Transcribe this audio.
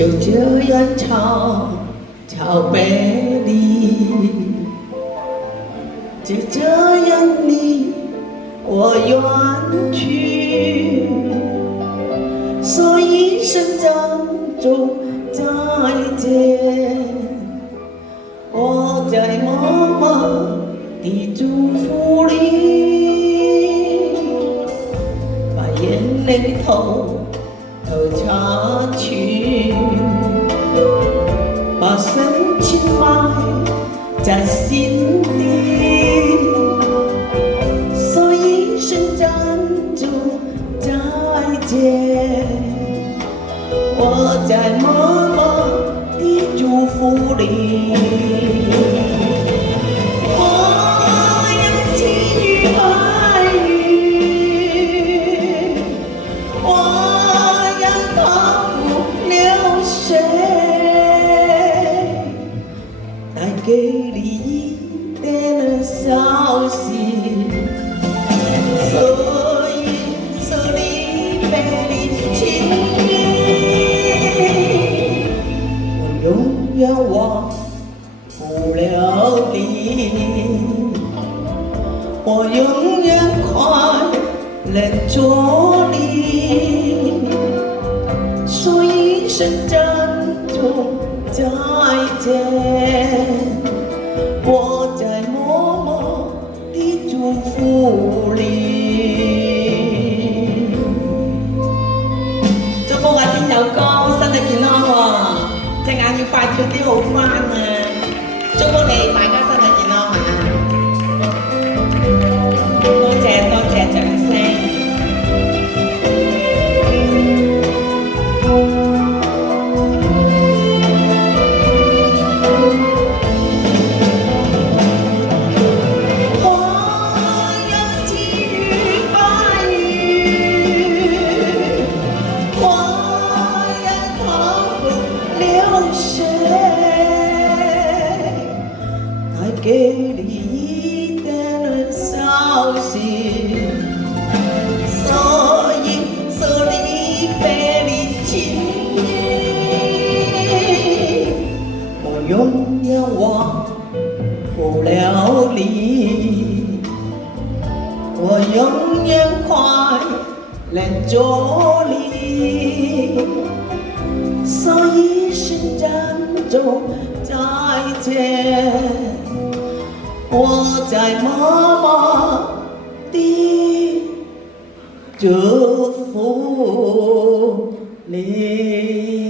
就这样悄悄背离，就这样离我远去，说一声珍重再见，我在默默的祝福里，把眼泪偷下去，把深情埋在心底，说一声珍重再见，我在默默的祝福里。给你一点消息，所以是离别的情意，我永远忘不了你，我永远快乐着你，说一声珍重再见。我在默默的祝福里，祝福我天佑哥身體健康喎，隻眼要快啲啲好返啊！祝福你大家身體健康啊！多謝多謝掌聲。给你一点消息，所以是离别的情意，我永远忘不了你，我永远快乐着你，说一声珍重再见。我在默默的祝福你。